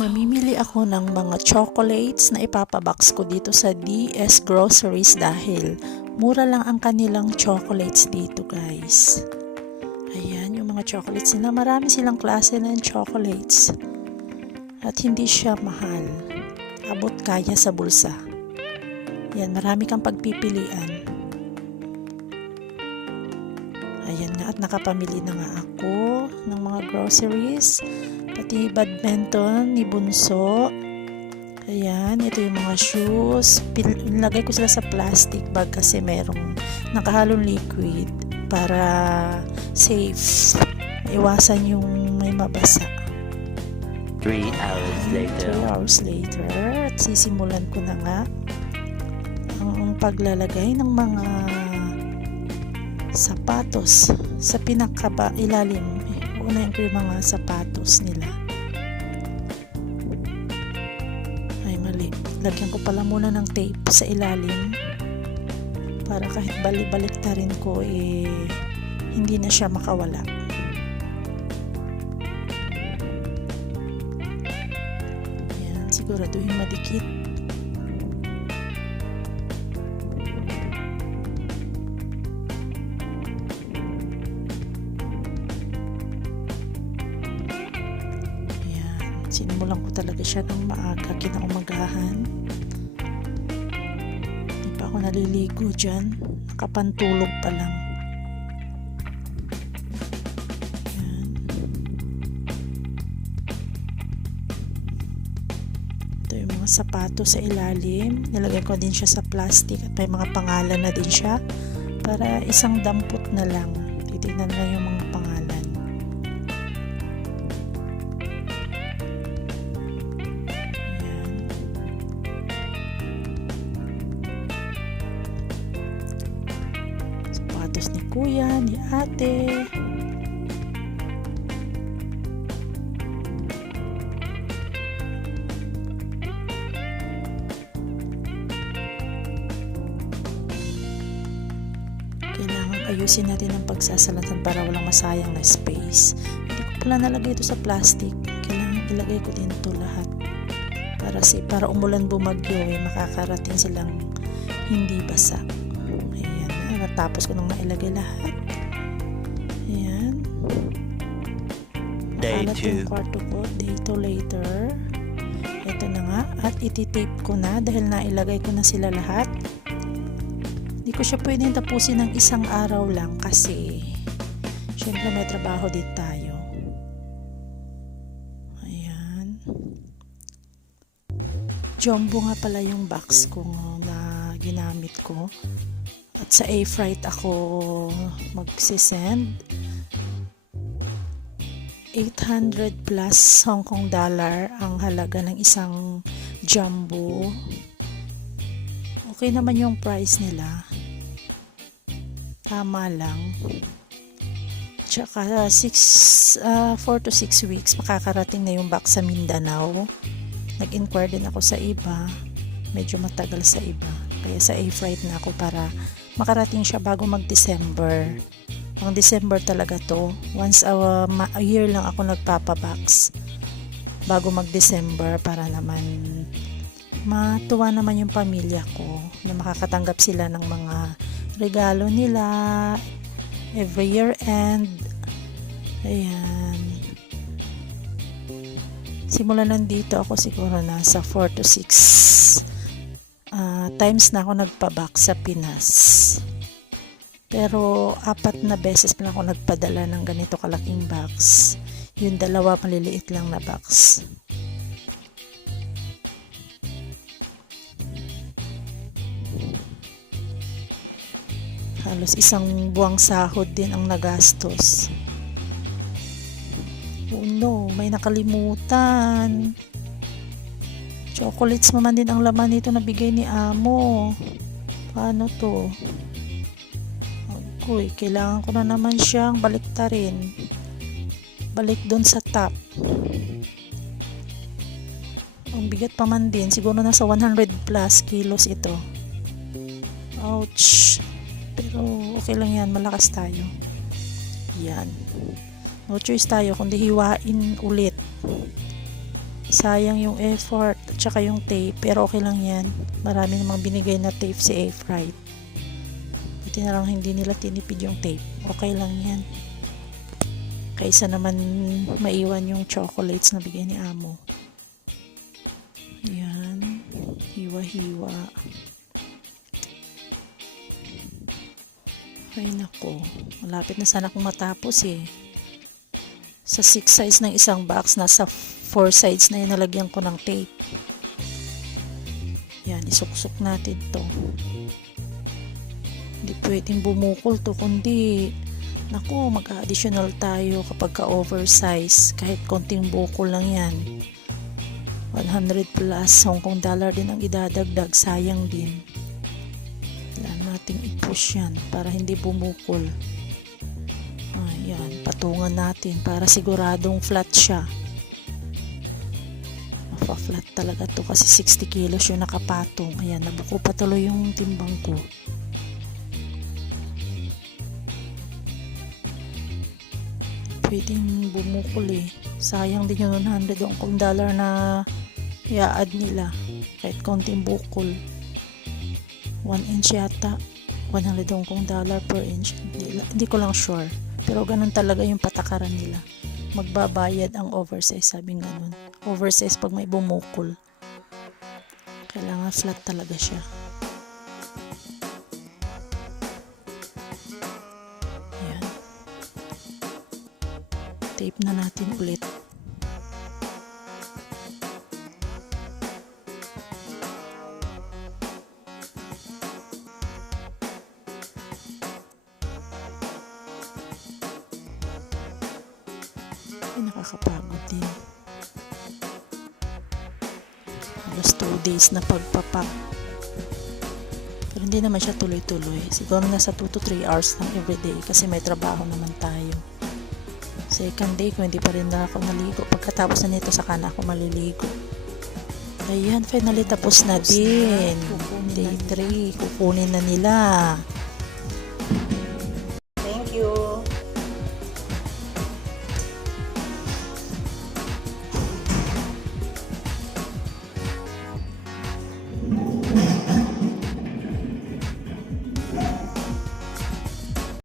Mamimili ako ng mga chocolates na ipapabox ko dito sa DS Groceries dahil mura lang ang kanilang chocolates dito, guys. Ayan, yung mga chocolates nila. Marami silang klase ng chocolates. At hindi siya mahal. Abot kaya sa bulsa. Ayan, marami kang pagpipilian. Ayan nga, at nakapamili na nga ako ng mga groceries. Pati badminton ni Bunso. Ayan, ito yung mga shoes. Nilagay ko sila sa plastic bag kasi merong nakahalong liquid para safe. Iwasan yung may mabasa. 3 hours later. 3 hours later, at sisimulan ko na nga ang paglalagay ng mga sapatos sa pinakaba ilalim. Unahin ko yung mga sapatos nila. Ay, mali. Lagyan ko pala muna ng tape sa ilalim para kahit balik na rin ko hindi na siya makawala. Ayan, siguraduhin madikit. Sinimulan ko talaga siya ng maaga, kinaumagahan. Hindi pa ako naliligo dyan. Nakapantulog pa lang. Ayan. Ito yung mga sapatos sa ilalim. Nilagay ko din siya sa plastic at may mga pangalan na din siya. Para isang dampot na lang. Titignan na yung mga pangalan. Sapatos ni kuya, ni ate. Kailangan ayusin natin ang pagsasalatan para walang masayang na space. Hindi ko pala nalagay ito sa plastic. Kailangan ilagay ko din ito lahat. Para umulan bumagyo, makakarating silang hindi basa. Tapos ko nang mailagay lahat. Ayan. Day 2. Yung kwarto ko. Day 2 later. Ito na nga. At ititape ko na dahil nailagay ko na sila lahat. Hindi ko siya pwedeng tapusin ng isang araw lang kasi syempre may trabaho din tayo. Ayan. Jumbo nga pala yung box ko na ginamit ko. At sa A-Freight ako magsisend. 800 plus Hong Kong dollar ang halaga ng isang jumbo. Okay naman yung price nila. Tama lang. Tsaka 4 to 6 weeks makakarating na yung box sa Mindanao. Nag-inquire din ako sa iba. Medyo matagal sa iba. Kaya sa A-Freight na ako para makarating siya bago mag-December. Ang December talaga to. Once a year lang ako nagpapabox bago mag-December para naman matuwa naman yung pamilya ko na makakatanggap sila ng mga regalo nila every year end. Ayan. Simula nandito ako siguro nasa 4 to 6 times na ako nagpabox sa Pinas. Pero 4 na beses pa ako nagpadala ng ganito kalaking box. Yung 2 maliliit lang na box. Halos isang buwang sahod din ang nagastos. Oh no, may nakalimutan. Chocolates naman din ang laman nito na bigay ni amo. Paano to? Uy, kailangan ko na naman siyang baliktarin. Balik doon sa top. Ang bigat pa man din. Siguro nasa 100 plus kilos ito. Ouch. Pero okay lang yan. Malakas tayo. Yan. No choice tayo kundi hiwain ulit. Sayang yung effort at saka yung tape, pero okay lang yan. Marami namang binigay na tape si A-Fright. Buti na lang hindi nila tinipid yung tape. Okay lang yan. Kaysa naman maiwan yung chocolates na bigay ni Amo. Yan. Hiwa-hiwa. Ay nako. Malapit na sana akong matapos eh. Sa 6 sides ng isang box, nasa 4 sides na yung nalagyan ko ng tape. Yan, isuksok natin to. Hindi pwedeng bumukol to, kundi naku, mag-additional tayo kapag ka-oversize. Kahit konting bukol lang yan. 100 plus Hong Kong dollar din ang idadagdag. Sayang din. Kailangan nating i-push yan para hindi bumukol. Ayan, patungan natin para siguradong flat siya. Mapa-flat talaga to kasi 60 kilos yung nakapatong. Ayan, nabuko pa tuloy yung timbang ko. Pwedeng bumukol eh. Sayang din yung 100 Hong Kong dollar na i-add nila. Kahit konting bukol. 1 inch yata. 100 Hong Kong dollar per inch. Hindi ko lang sure. Pero ganun talaga yung patakaran nila. Magbabayad ang oversize, sabing ganun. Oversize pag may bumukol. Kailangan flat talaga siya. Ayan. Tape na natin ulit. Ay, nakakapagod din. Halos 2 days na pagpapap. Pero hindi naman siya tuloy-tuloy. Siguro nasa 2 to 3 hours lang everyday kasi may trabaho naman tayo. Second day ko hindi pa rin na ako naligo. Pagkatapos na nito saka na ako maliligo. Ayan, finally tapos na din. Day 3, kukunin na nila.